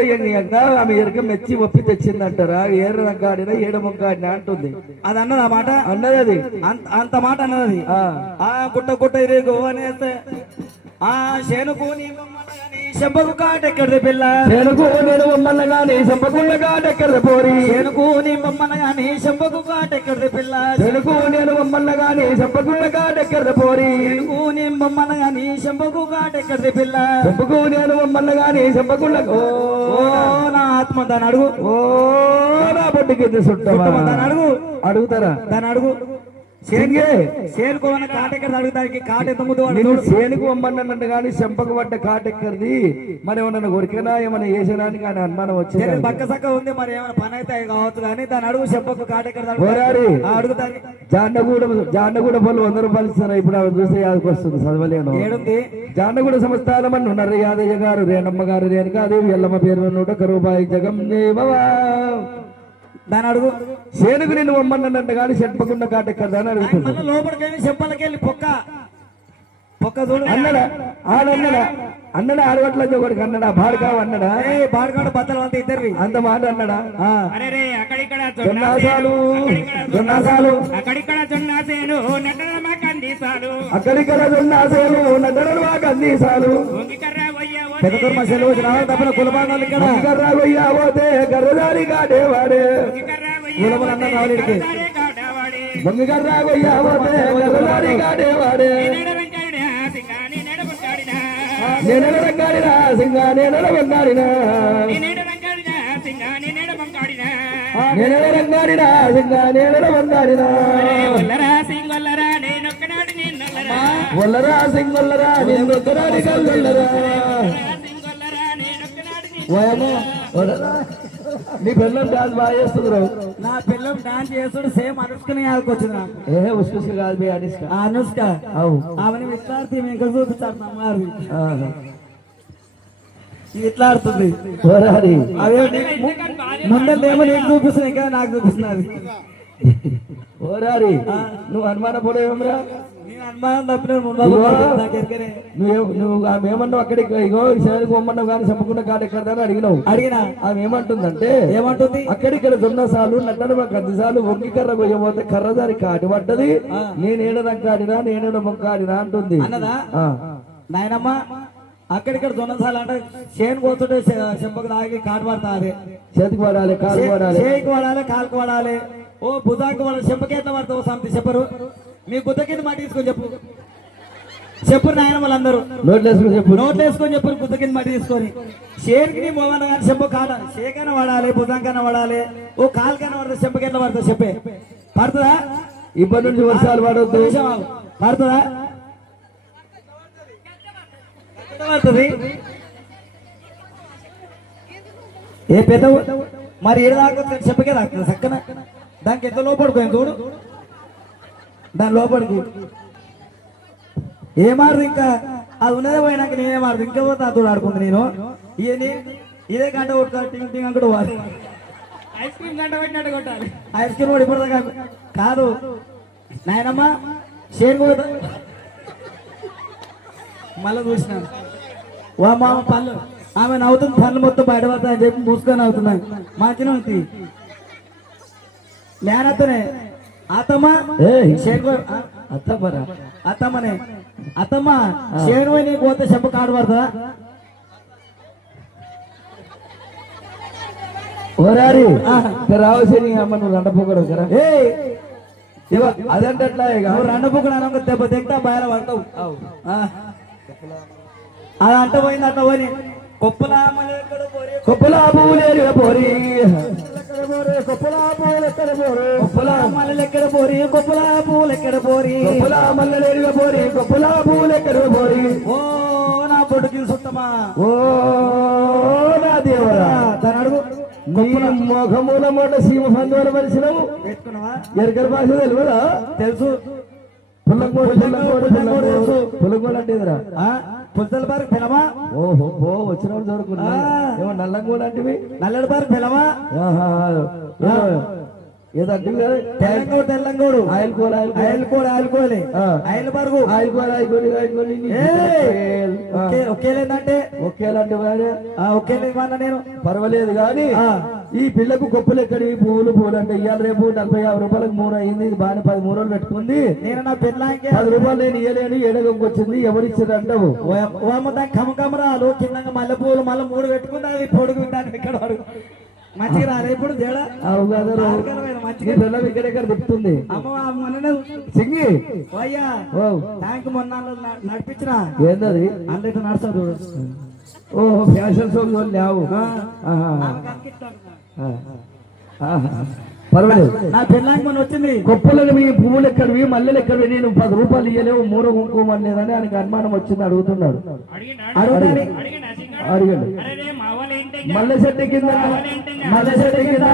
ఆమె ఎరక మెచ్చి ఒప్పి తెచ్చిందంటారా ఏర రంగాడినా ఏడ మొగ్గాడినా అంటుంది అది అన్నది ఆ మాట అన్నది అది అంత మాట అన్నది గుట్ట ఇరేగు అనేస్తే శేనుకు చెంపకు కాటెక్కడిది పిల్ల శేనుకు నేను బొమ్మన్న గాని చెంపకున్న కాటెక్కడిది పోరి శేనుకు నీ బొమ్మన గాని చెంపకు కాటెక్కడిది పిల్ల శేనుకు నేను బొమ్మన్న గాని చెంపకున్న కాటెక్కడిది పోరి శేనుకు నీ బొమ్మన గాని చెంపకు కాటెక్కడిది పిల్ల చెంపకు నేను బొమ్మన్న గాని చెంపకున్న ఓ నా ఆత్మ దాని అడుగు ఓ నా బొడ్డుకి చుట్టమా దాని అడుగు అడుగుతారా దాని అడుగు శేనిగే శేనుకోమన్న కాటెక్కడిది అడుగుతానికి కాట ఎంత ముందు నేను శేనుకు బొమ్మన్నట్టు కానీ చెంపకు పడ్డ కాటెక్కడిది మరి ఏమన్నా కొరికినా ఏమన్నా వేసడానికి ఆయన అనుమానం వచ్చింది పక్క సక్క ఉంది మరి ఏమైనా పని అయితే కావచ్చు కానీ దాని అడుగు చెంపకు కాటెక్కడిది పోరాడి అడుగుతానికి జాండగూడ పళ్ళు 100 రూపాయలు ఇస్తారు ఇప్పుడు ఆమె చూస్తే యాదకి వస్తుంది చదవలేను ఏడుంది జాండగూడ సంస్థానం అని ఉన్నారు యాదయ్య గారు రేణమ్మ గారు రేణుకాదేవి ఎల్లమ్మ పేరు 1 రూపాయి జగం దాని అడుగు శేనుకు నేను బొమ్మన్నట్టు కానీ చెంపకున్న కాటెక్కడిది అని అడుగుతుంది లోపలికి వెళ్ళి చెంపలకి వెళ్ళి పొక్క చూడు అన్నడా ఆడన్నడా అన్నడా ఆడవట్ల ఒకటి అన్నడా బాడుకావు అన్నడా బాడుకాడు బత్తలు అంతా ఇద్దరు అంత మాట అన్నడా అరే రే అక్కడిక్కడ జొన్నాసాలు జొన్నాసాలు అక్కడిక్కడ జొన్నాసేను నటనమ కందిసాలు అక్కడిక్కడ జొన్నాసేలు నటనలు మాకు అందిసాలు ఒంగికర్ర వయ్య పెద్ద దుర్మ సెలవు రావాలి తప్పన కులబాంధాలు ఇక్కడ కర్ర గొయ్యా పోతే గర్రదారి కాడేవాడే కులములన్నా రావాలి ఇక్కడికి. బొంగికర్ర గొయ్యా పోతే గర్రదారి కాడేవాడే నేనెల రంగాడినా సింగా నేనెల బంగాడినా నేనెల రంగాడినా సింగా నేనెల బంగాడినా ఒల్లరా సింగొల్లరా నిన్నొక్కరాని కల్లొల్లరా ఓయమ్మో ఒల్లరా నీ పిల్లలు డాన్స్ బాగా చేస్తున్నారు నా పిల్లలు డాన్స్ చేస్తుడు సేమ్ అనుష్కని ఆడుకొచ్చింది నాకు ఏ ఉస్కుస్ కాదు మీ అనుష్క ఆ అనుష్క అవు ఆమెను విట్లాడితే మేము ఇక్కడ చూపించారు అమ్మగారు ఇది ఇట్లా ఆడుతుంది ఓరారి అవే ముందరేమో నీకు చూపిస్తున్నాయి కదా నాకు చూపిస్తున్నది ఓరారి నువ్వు అనుమాన పడేమరా నేను అనుమానం తప్పిన నాకు ఎక్కడే నువ్వు ఆమె ఏమన్నావు అక్కడికి ఇగో శరీరం పొమ్మన్నావు కానీ చెప్పకుండా కాదు ఎక్కడదని అడిగినావు అడిగినా ఆమె ఏమంటుందంటే ఏమంటుంది అక్కడిక్కడ జొన్నసాలు నట్టడు మాకు 10 సార్లు ఒంగి కర్ర పోయబోతే కర్రదారి కాటి పడ్డది నేనేడదంకాడినా నేనేడ మొక్కాడినా అంటుంది అన్నదా ఆ. నాయనమ్మ అక్కడిక్కడ దొన్నసాలు అంటే చేను పోతుంటే చెంపకు తాగి కాటు పడతా అదే చేతికి పడాలి కాలు పడాలి చేయికి పడాలి కాలుకు పడాలి ఓ బుధాకి పడాలి చెంపకి ఎట్లా పడతావు సంతి చెప్పరు మీ బుద్ధ కింద మాట తీసుకొని చెప్పు చెప్పరు నాయన వాళ్ళందరూ నోట్లు వేసుకుని చెప్పు నోట్లు వేసుకొని చెప్పరు బుద్ధ కింద మాట తీసుకొని షేర్కి నీ మోహన్ కానీ చెంప కాడ షేకైనా పడాలి బుధంకైనా పడాలి ఓ కాలుకైనా పడతా చెంపకి ఎట్లా పడతా చెప్పే పడుతుందా ఇప్పటి నుంచి వర్షాలు పడవద్దు పడుతుందా పడుతుంది ఏ పెద్ద మరి ఏడు దాకా చెప్పకే తాకుతుంది చక్కన దానికి ఎంత లోపడుకోయింది చూడు దాని లోపలికి ఏమారదు ఇంకా అది ఉన్నదే పోయినాక నేనే మారదు ఇంకా పోతే అతడు ఆడుకుంది నేను ఇదే గంట కొట్టుకోవాలి టింగ్ టింగ్ అంకడు పోవాలి ఐస్ క్రీమ్ గంట పెట్టినట్టు కొట్టాలి ఐస్ క్రీమ్ కూడా ఇప్పటిదాకా కాదు నాయనమ్మ షేర్ కూడా మళ్ళీ చూసినాను ఓ మామ పళ్ళు ఆమె నవ్వుతుంది పళ్ళు మొత్తం బయట పడతాయని చెప్పి మూసుకొని అవుతున్నాను మంచిగా ఉంది నేనత్తనే అత్తమ్మ అత్తమ్మరా అత్తమ్మనే అత్తమ్మ షేర్ పోయి నీకు పోతే చెప్ప కాడు పడుతుందా ఓరారి రావసేని అమ్మ నువ్వు రండపోకూడదు కదా ఏ అదంటే అట్లా నువ్వు రండపుకున్నాను దెబ్బ తింటా బయట పడతావు అది అంట పోయింది అట్ట పోయి కొప్పలా కొప్పలా పూలేరు పోరి కొప్పలా పూలు ఎక్కడ పోరు కొప్పలా మల్లెలు ఎక్కడ పోరి కొప్పలా పూలు ఎక్కడ పోరి కొప్పలా మల్లెలేరు పోరి కొప్పలా పూలు ఎక్కడ పోరి ఓ నా పొడుగు సుత్తమా ఓ నా దేవరా దాని అడుగు మొఖమూల మొట్ట సీమ పందువల మనిషినము పెట్టుకున్నావా ఎరకల భాష తెలియదా తెలుసు పుల్లగోడు అంటే పుల్తల బారు పిలమా ఓహో వచ్చినప్పుడు దొరుకున్నా ఏమో నల్లంగోడు అంటే నల్లడి బారు పిలమా ఏదో అంటే తెల్లంగోడు తెల్లంగోడు ఆయిల్కోలు ఆయిల్కోడు ఆయిల్కోలే ఆయిల్ బరుగు ఒకేలేదంటే ఒకేలంటే ఒకేలేమన్నా నేను పర్వాలేదు కానీ ఈ పిల్లకు గొప్పలు ఎక్కడివి పువ్వులు అంటే ఇవాళ రేపు 40-50 రూపాయలకు 3 అయింది ఇది బాగా 13 రోజులు పెట్టుకుంది నేను నా పిల్లకి 10 రూపాయలు నేను ఇయ్యలేని ఏడగంకి వచ్చింది ఎవరిచ్చారు అంటావు దానికి కమకమరాలు కింద మల్లె పువ్వులు మళ్ళీ 3 పెట్టుకుంది అది పొడుగు దాన్ని ఇక్కడ మంచిగా రాలే ఇప్పుడు తేడా మంచిగా పిల్లలు ఇక్కడెక్కడ తిప్పుతుంది అమ్మ సింగి అయ్యా ట్యాంక్ మొన్న నడిపించిన ఏంటది అందులో నడుస్తావు చూడు ఓ ఫ్యాషన్ షో లేవు పర్వాలేదు నా పిల్లలకి మొన్న వచ్చింది గొప్పలకు మీ పువ్వులు ఎక్కడివి మల్లెలు ఎక్కడివి నేను 10 రూపాయలు ఇయ్యలేవు 3 కుంకుమలేదని ఆయనకి అనుమానం వచ్చింది అడుగుతున్నాడు అడిగండి మల్లె చెట్టు కింద మల్లె చెట్టు కింద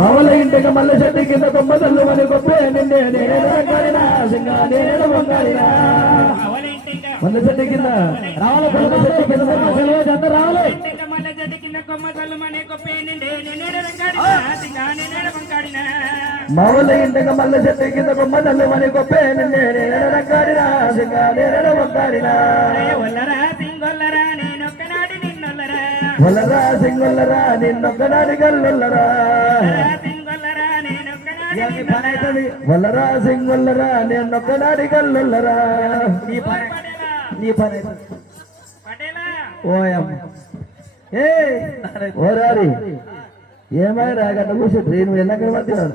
మవల ఇంటికి మల్లె చెట్టు కింద కొమ్మదల్లు మని గొప్పే నిండే మల్లె చెట్టు కింద రావాలి చెట్టు కింద రావాలి కొమ్మ తల్లు మనే కొప్పే నిండే నిన్నేడ రంగాడినా సింగా నిన్నేడ వంకాడినా మావుల ఇంతక మల్ల చెట్టు కింద కొమ్మ తల్లు మని కొప్పే నిన్నే నేనడ రంగాడినా సింగా నేనడ వంకాడినా ఒల్లరా సింగొల్లరా నేనొక్కనాడి నిన్నొల్లరా ఒల్లరా సింగొల్లరా నిన్నొక్కనాడి గల్లొల్లరా సింగొల్లరా నేనొక్కనాడి ఒల్లరా సింగొల్లరా నిన్నొక్కనాడి గల్లొల్లరా నీ పని పటేలా ఓయమ్మ ఏ ఓరారి ఏమైనా గట్ట కూర్చో ట్రైన్ వెళ్ళక్కడ పడుతున్నాడు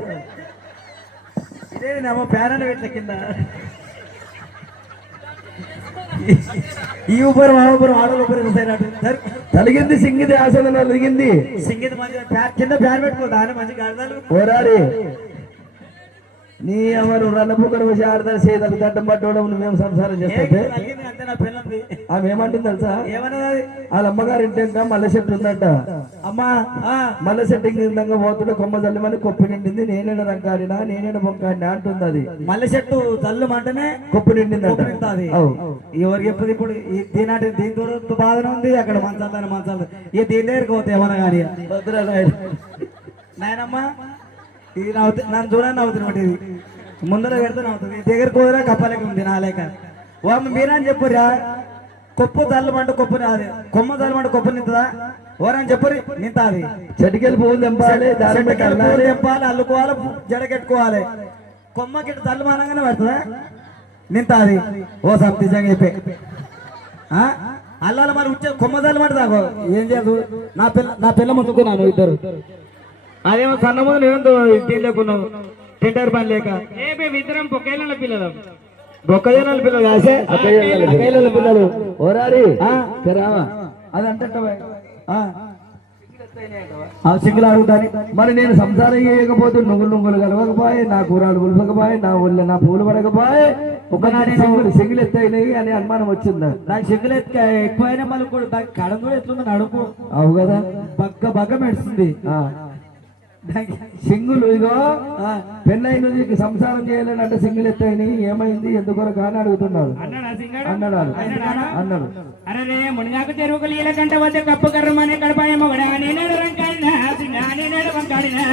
ఇదే నమ్మ ప్యానల్ పెట్ట కింద ఈ ఊపరం ఆ ఊపరం ఆడలు ఊపరం తలిగింది సింగిది ఆసన తలిగింది సింగీత మంచిగా కింద ఫ్యాన్ పెట్టుకో దాని మంచిగా అర్థాలు ఓరారి నీ ఎవరు రన్నపుక్కడు వచ్చి ఆడతారు చేతులు గడ్డం పట్టడం నువ్వేం సంసారం చేస్తే అంతే నా పిల్లలది ఆమె ఏమంటుంది తెలుసా ఏమన్నది వాళ్ళ అమ్మగారు ఇంటింకా మల్ల చెట్టు ఉందంట అమ్మా మల్ల చెట్టుకి నిందంగా పోతుంటే కొమ్మ చల్లిమని కొప్పు నిండింది నేనేడ రంగాడినా నేనేడ బొక్కాడినా అంటుంది అది మల్లె చెట్టు చల్లు అంటేనే కొప్పు నిండిందంట నిండుతాది. అవు. ఎవరికి చెప్పదు ఇప్పుడు ఈ దీనాటి దీంతో బాధనే ఉంది అక్కడ మంచాలని మంచాలు ఇక దీని దగ్గరికి పోతే ఏమన్నా కానీ భద్రా నాయుడు. నాయనమ్మా ఇది నన్ను చూడండి నవ్వుతున్నమాట ఇది ముందర పెడితే నవ్వుతుంది దగ్గర పోదురా కప్పలేక ఉంది నాలేక ఓ మీరని చెప్పురా కొప్పు తల్లమంటే కొప్పు రాదు కొమ్మ తల్లమంటే కొప్పు నింతదా ఓరని చెప్పురి నింతాది చెట్టుకెళ్ళి పువ్వులు తెంపాలి దారం పెట్టి అల్లాలి. తెంపాలి అల్లుకోవాలి జడకెట్టుకోవాలి కొమ్మకి తల్లమానంగానే పడుతుందా నింతాది ఓ సంతి నిజంగా చెప్పే అల్లాలి మరి వచ్చే కొమ్మ తల్లమంట దాకో ఏం చేయదు నా పిల్ల ముట్టుకున్నాను ఇద్దరు అదేమో సన్న ముందు నేనేంతో తెలియకున్నావు తింటారు పని లేక ఏ ఇద్దరం పొకేళ్ళ పిల్లలు బొక్కజనాల పిల్లలు కాసే అక్కయ్యల పిల్లలు ఓరారి ఆ, రావా అది అంటే సింగిల్ అడుగుతాని మరి నేను సంసారం చేయకపోతే నువ్వులు కలవకపోయే నా కూరలు పులపకపోయే నా ఒళ్ళ నా పూలు పడకపోయే ఒకనాడు సింగిల్ ఎత్తయినాయి అనే అనుమానం వచ్చిందా నాకు సింగిల్ ఎక్కువైనా మళ్ళీ కూడా కడం కూడా ఎట్లుందో నడుపు అవు కదా బగ్గ మెడుస్తుంది సింగులు ఇగో పెళ్ళైన నీకు సంసారం చేయలేనంటే సింగిల్ ఎత్తయినాయి ఏమైంది ఎందుకొరకు అని అడుగుతున్నాడు అన్నాడా సింగాడు అన్నాడు అన్నాడు అరే మునిగాకు చెరువుకు నీళ్ళ కంట వద్ద కప్పు కర్రమని కడపాయమ్మ కూడా నేనేడు రంకాడినా సింగా నేనేడు వంకాడినా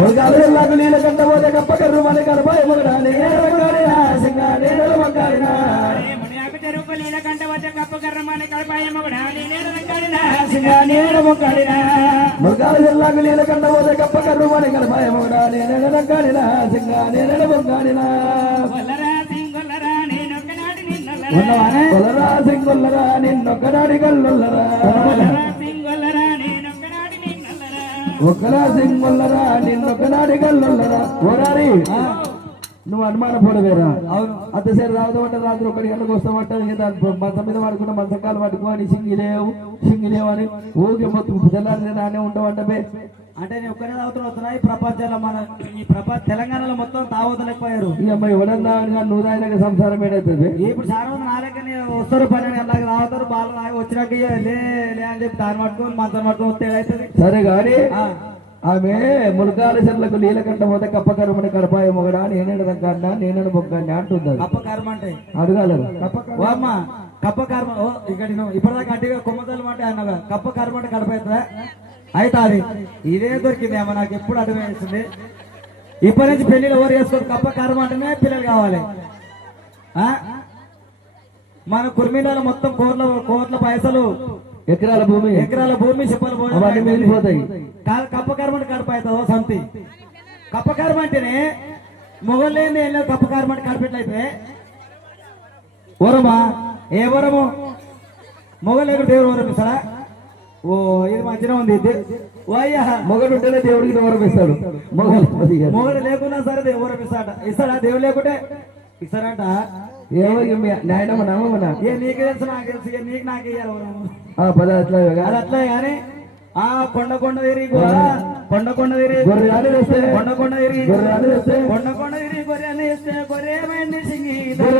మృగాలకు నీళ్ళ కంట పోతే కప్పకర్రు మన కడపాయ మొగడాలి మునిగాకు చెరువుకు నీళ్ళ కంట వద్ద కప్పు కర్రమని కడపాయమ్మ కూడా నేనేడు రంకాడినా సింగా నేడు మొక్కాడినా మృగాల జిల్లాకు నీళ్ళ కంట పోతే కప్పకర్రు మన కడపాయ మొగడాలి రంగాడినా సింగా నేనడ బొంగాడినా వల్లరా సింగొల్లరా నేనొక్కనాటి నిన్నొల్లరా కొలరా సింగుల్లరా నిన్నొక్కడాడి గల్లొల్లరా వల్లరా సింగొల్లరా నేనొక్కనాటి నిన్నొల్లరా ఒక్కరా సింగుల్లరా నిన్నొక్కడాడి గల్లొల్లరా ఓరారి నువ్వు అనుమాన పడవేరా అవును అంతసేపు రావడం రాత్రి 1 గంటలకు వస్తామంటే మంచం మీద పడుకుంటా మంచకాలు పట్టుకోని సింగిలేవు అని ఊరికి మొత్తం తెల్లారి నానే ఉండవంటే అంటే నేను ఒక్కనే తాగుతూ వస్తున్నాయి ప్రపంచంలో మన ఈ తెలంగాణలో మొత్తం తాగుతలు ఎక్కువయ్యారు ఈ అమ్మాయి ఎవడన్నా నువ్వు ఆయన సంసారం ఏడవుతుంది ఇప్పుడు చాలా మంది నా లెక్కనే వస్తారు 12 గంటలకు తాగుతారు బాగా తాగి వచ్చినాక లే అని చెప్పి దాన్ని పట్టుకొని మంచం పట్టుకొని వస్తే ఏదైతుంది సరే గాని ఆమె ములకాల చెట్లకు నీళ్ళకంట పోతే కప్పకరమని కడపాయ మొగడా నేనేడు రంగాడినా నేనేడు బొగ్గాడినా అంటుంది కప్ప కర్మ అంటే అడగాలి ఓ అమ్మ కప్ప కర్మ ఓ ఇక్కడ ఇప్పటిదాకా అడ్డిగా కొమ్మతలు అంటే అన్నగా కప్ప కర్మ అంటే కడపవుతుందా అయితే అది ఇదే దొరికింది అమ్మ నాకు ఎప్పుడు అర్థమేస్తుంది ఇప్పటి నుంచి పెళ్లిలో ఎవరు చేసుకోరు కప్ప కర్మ అంటేనే పిల్లలు కావాలి మన కుర్మీలలో మొత్తం కోట్ల పైసలు ఎకరాల భూమి చెప్పలు అవన్నీ మిగిలిపోతాయి కప్ప కర్మ అంటే కడపవుతుందో సంతి కప్ప కర్మ అంటేనే మొగలేని కప్ప కర్మ అంటే కడపెట్లయితే ఓరమా ఏ వరము మొగలేడు దేవుడు వరం ఇస్తాడా ఓ ఇది మంచిగా ఉంది ఓ అయ్యా మొగడు ఉంటేనే దేవుడికి వరం ఇస్తాడు మొగడు లేకున్నా సరే దేవుడు ఇస్తాడా దేవుడు లేకుంటే ఇస్తారంట ఏమో నాయనమ్మ నమ్మమ్మనా ఏ నీకు తెలుసు నాకు తెలుసు నీకు నాకు ఇయ్యాలి పద అట్లా అది అట్లా కానీ కొండ తిరిగి కొండ తిరిగి గొర్రెలు వేస్తే కొండ తిరిగి గొర్రెలు వేస్తే కొండ తిరిగి గొర్రెలు వేస్తే గొర్రెమైంది సింగి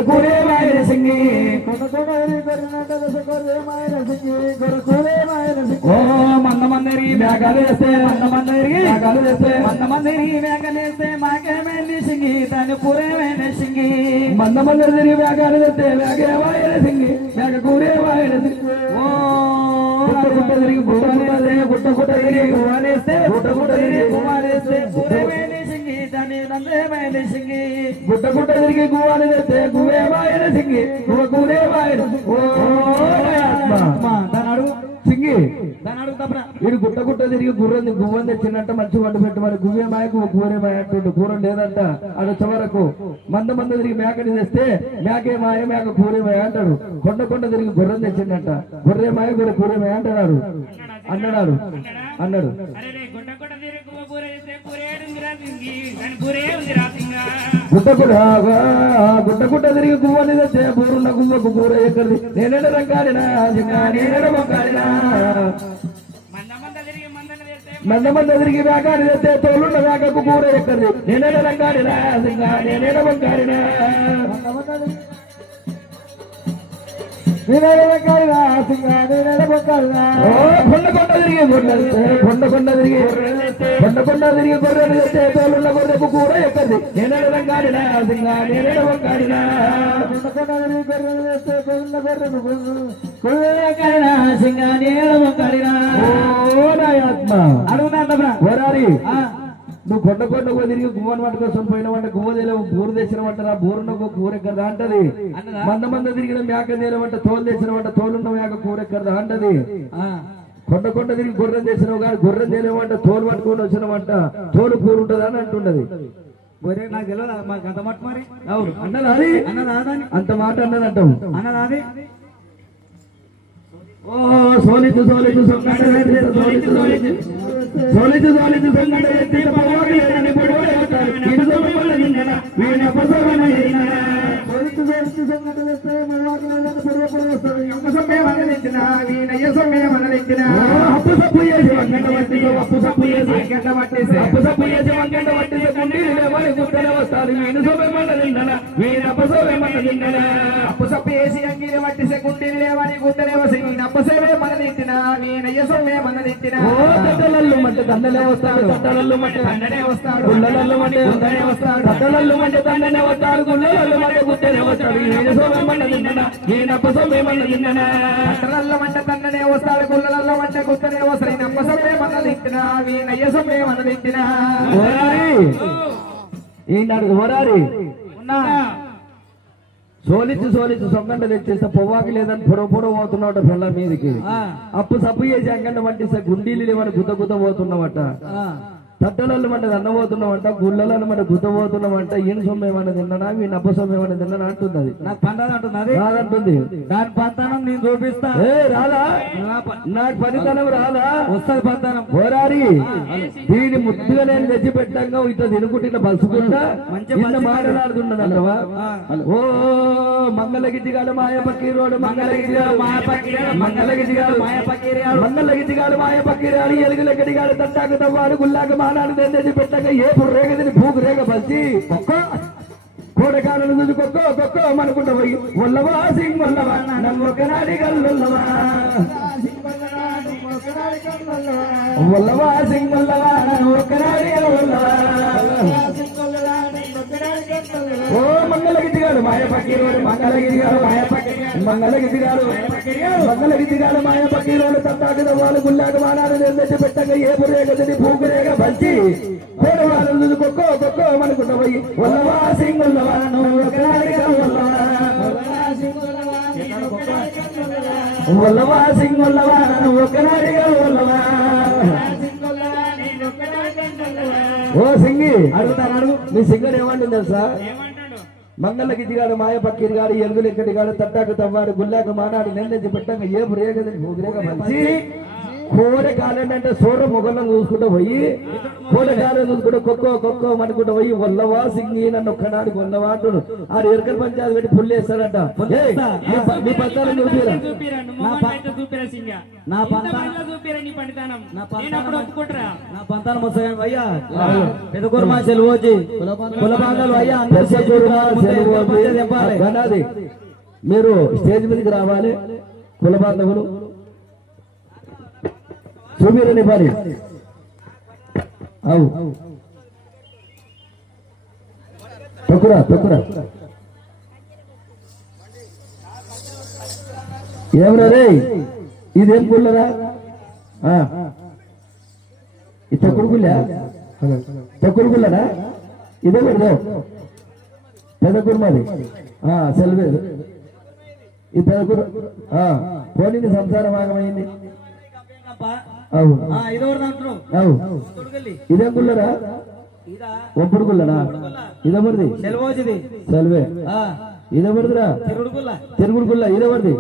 గొర్రెమాయన సింగి ఓ మందరి మేఘాలు వేస్తే మందమందరి మేఘాలు వేస్తే మాకేమైంది సింగి దాని కూరేమైంది సింగి మందమందరి తిరిగి మేఘాలు వేస్తే మేఘేమాయన సింగి మేఘ కూరేమాయన సింగి ఓ గుట్ట తిరిగి గుట్ట గుట్ట తిరిగి గువానేస్తే గుట్ట తిరిగి గువానేస్తే గుట్ట గుట్ట తిరిగి గువానేస్తే గువే మాయన సింగి గువే మాయన దానాడు సింగి దానాడు తప్పన వీడు గుట్ట గుట్ట తిరిగి గుర్రంది గువ్వని తెచ్చినట్ట మంచి వంట పెట్టి మరి గువ్వే మాయకు కూరే మాయ అంటుండు కూర లేదంట అది వచ్చే వరకు మంద తిరిగి మేకని తెస్తే మేకే మాయ మేక కూరే మాయ అంటాడు కొండ తిరిగి గుర్రం తెచ్చిందంట గుర్రే మాయ కూరే మాయ అంటున్నాడు అన్నాడు గుట్ట తిరిగి గువ్వని తెస్తే బూరున్న గువ్వకు కూర ఎక్కడిది నేనేడ రంగాడినా నేనేడ మొక్కాడినా మంద తిరిగి వేకాడి తెస్తే తోలున్న వేకకు కూర ఎక్కడిది నేనేడ రంగాడినా నేనేడ మొక్కాడినా కొండ తిరిగి గొర్రెలు తెస్తే తోలున్న గొర్రెకు కూర ఎక్కడిది నేనేడ రంగాడినా నేనేడ మొక్కాడినా నువ్వు కొండ తిరిగి గువ్వను పట్టుకోసం పోయినవంట గువ్వ తెలియవు బూరు తెచ్చినవంటరా బూరున్న కూర ఎక్కడదా అంటది మంద తిరిగిన మేక తేలవంట తోలు తెచ్చినవంట తోలున్న మేక కూర ఎక్కడదా అంటది కొండ తిరిగి గుర్రం తెచ్చినావు కానీ గుర్రం తేలేవంట తోలు పట్టుకొని వచ్చినవంట తోలు కూర ఉంటదా అని అంటున్నది నాకు తెలియదు మాకు అంత మాట మరి అవును అన్నది అంత మాట అన్నదంటావు అన్నది ఓ సోలిచు సొంగడ సోలిచు సొంగడ ఎత్తి పర్వాలేదని పొడవలేస్తారు ఇటు సొమ్మల నిందన వీణ పసవన ఎరిన సోలిచు సొంగడ ఎత్తే పర్వాలేదని పొడవలేస్తారు అమ్మ సమ్మే మనలించిన వీణయ్య సమ్మే మనలించిన అప్పు సప్పు చేసి వంగంట పట్టేసి గుండీలు లేవని గుట్టనే వస్తారు వీణ సొమ్మే మన నిందన వీణ పసవే మన నిందన అప్పు సప్పు చేసి అంగిలి పట్టేసి గుండీలు లేవని గుట్టనే వసి అప్పసేవే మన తిట్టిన వీణయ్య సొమ్మే మన తిట్టిన తట్టలల్లు మంటే తండనే వస్తాడు తట్టలల్లు మంటే తండనే వస్తాడు గుళ్ళలల్లు మంటే గుద్దనే వస్తాడు తట్టలల్లు మంటే తండనే వస్తాడు గుళ్ళలల్లు మంటే గుద్దనే వస్తాడు వీణ సొమ్మే మన తిన్నన వీణప్ప సొమ్మే మన తిన్నన తట్టలల్లు మంటే తండనే వస్తాడు గుళ్ళలల్లు మంటే గుద్దనే వస్తాడు అప్ప సొమ్మే మన తిట్టిన వీణయ్య సొమ్మే మన తిట్టిన ఈనాడు ఓరారి ఉన్నా సోలిచ్చు సొంగండ తెచ్చేస్తే పొవ్వాకి లేదని పొడవ పోతున్నావట పిల్ల మీదకి అప్పు సప్పు చేసి అంగండ పట్టిస్తే గుండీలు లేవని గుద్ద పోతున్నావట తట్టలల్లు మంటే అన్నబోతున్నామంట గుళ్ళలను మంటే గుద్దబోతున్నామంట ఈయన సొమ్ము ఏమన్నా తిన్నానా మీ నబ్బ సొమ్ము ఏమన్నా తిన్నానా అంటున్నది నాకు పండదు అంటున్నది రాదంటుంది దాని పంతనం నేను చూపిస్తా రాదా నాకు పనితనం రాదా వస్తుంది పంతనం ఓరారి దీని ముద్దుగా నేను తెచ్చి పెట్టంగా ఇట్లా తినుకుంటే ఇట్లా బలుసుకుంటా మంచి మాట్లాడుతున్నదంటవా ఓ మంగళగిద్దిగాడు మాయ పక్కీరోడు మంగళగిద్దిగాడు మాయ పక్కీరాడు ఎలుగులెక్కడిగాడు తట్టాకు తవ్వాడు గుల్లాక మానాడు తెచ్చి పెట్టగా ఏ రేగదని భూకు రేగ బలిసి కోడకాలను చూసి కొక్కో అనుకుంటా పోయి వల్లవా సింగ్ వల్లవా నన్ను ఒకనాడి గల్లుల్లవా వల్లవా సింగ్ వల్లవా నన్ను ఒకనాడి గల్లుల్లవా ఓ మంగళగిద్దిగాడు మాయ పక్కీరోడు మంగళగిద్దిగాడు మాయ పక్కీరోడు తట్టాకు తవ్వాలు గుల్లాక మానాడు తెచ్చి పెట్టగా ఏ రేగదని భూకు రేగ బలిసి కోడకాలను చూసి కొక్కో అనుకుంటా పోయి వల్లవా సింగ్ వల్లవా వల్లవా సింగ్ వల్లవా నన్ను ఒకనాడిగా వల్లవా ఓ సింగి అడుగుతాను నీ సింగర్ ఏమంటుంది తెలుసా మంగళగిద్దిగాడు మాయ పక్కీరిగాడు ఎలుగులు ఎక్కడిగాడు తట్టాకు తవ్వాడు గుల్లాక మానాడు నెల్లెచ్చి పెట్టంగా ఏపు రేగదని భూగిరేగ మంచి కోడె కాలంటే సోర మొగలను చూసుకుంటూ పోయి కోడె కాలం చూసుకుంటూ కొక్కో అనుకుంటూ పోయి వల్లవా సింగి నన్ను ఒక్కనాడికి వల్లవా అంటుడు ఆ ఎరకల పంచాయతీ పెట్టి పుల్లు వేస్తాడంట నీ పత్రాలు చూపిరా నా పంతానం వస్తాయి అయ్యా పెద్ద కుర్మా సెలవు వచ్చి కుల బాంధవులు అయ్యా చెప్పాలి మీరు స్టేజ్ మీదకి రావాలి కుల బాంధవులు చూపిరని పని అవు తొక్కురా ఏమరా రే ఇదేం పుల్లరా ఈ తక్కుడుగుళ్ళా తక్కుడుగుళ్ళనా ఇదే పెడదాం పెద్ద కుర్మాది సెల్వే ఈ పెద్ద కుర్ పోనీ సంసారం ఆగమైంది అవు అవు ఇదేం గుళ్ళరా ఒప్పుడు గుళ్ళనా ఇదెవరిది సెల్వే ఇదెవరిదిరా తిరుగుడు గుళ్ళ ఇదెవరిది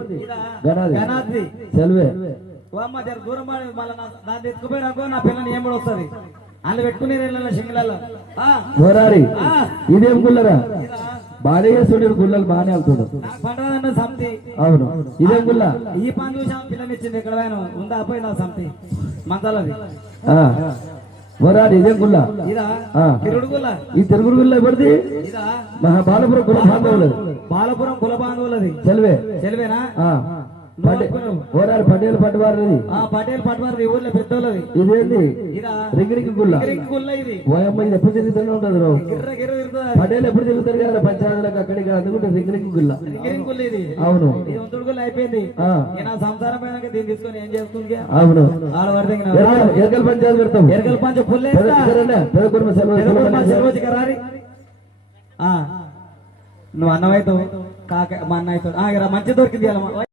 గణాది సెల్వే దూరం దాన్ని ఎత్తుకుపోయినాకో నా పిల్లని ఏం కూడా వస్తుంది వాళ్ళు పెట్టుకునే సింగిలలో ఓరారి ఇదేం గుళ్ళరా బాగానే చేస్తుండే గుళ్ళలు బాగానే వెళ్తుండ్రు పండుగ సంతి అవును ఇదేం గుళ్ళ ఈ పని చూసి పిల్లని ఇచ్చింది ఎక్కడ ఉందా పోయిందా సంతి మంచాలది ఓరారి ఇదేం గుళ్ళ ఇదా తిరుగుడు గుల్ల ఈ తిరుగుడు గుళ్ళ ఎవరిది ఇదా బాలపురం కుల బాంధవులది బాలపురం కుల బాంధవులది సెల్వే సెల్వేనా ఓరారి పటేలు పట్టువారిది పటేల్ పట్టువారి ఊర్లో పెద్దోళ్ళది ఇదేంది ఇదా రింగిరికి గుళ్ళ గుల్ల ఇది ఓయమ్మ ఇది ఎప్పుడు తిరుగుతూనే ఉంటది రావు గిర్ర గిర్ర తిరుగుతుంది పటేలు ఎప్పుడు తిరుగుతారు కదా పంచాయతీలకు అక్కడికి అందుకుంటే రింగిరికి గుళ్ళ రింగిరింగ్ గుల్ల ఇది అవును ఇది ఉంతుడు గుల్ల అయిపోయింది నా సంసారం పైన దీన్ని తీసుకొని ఏం చేస్తుంది అవును ఆడవారి ఎరకల పంచాయతీ పెడతాం ఎరకల పంచ పుల్లే పెద్ద కుటుంబ సెలవు రారి నువ్వు అన్నమైతావు కాక మా అన్న అవుతావు మంచి దొరికింది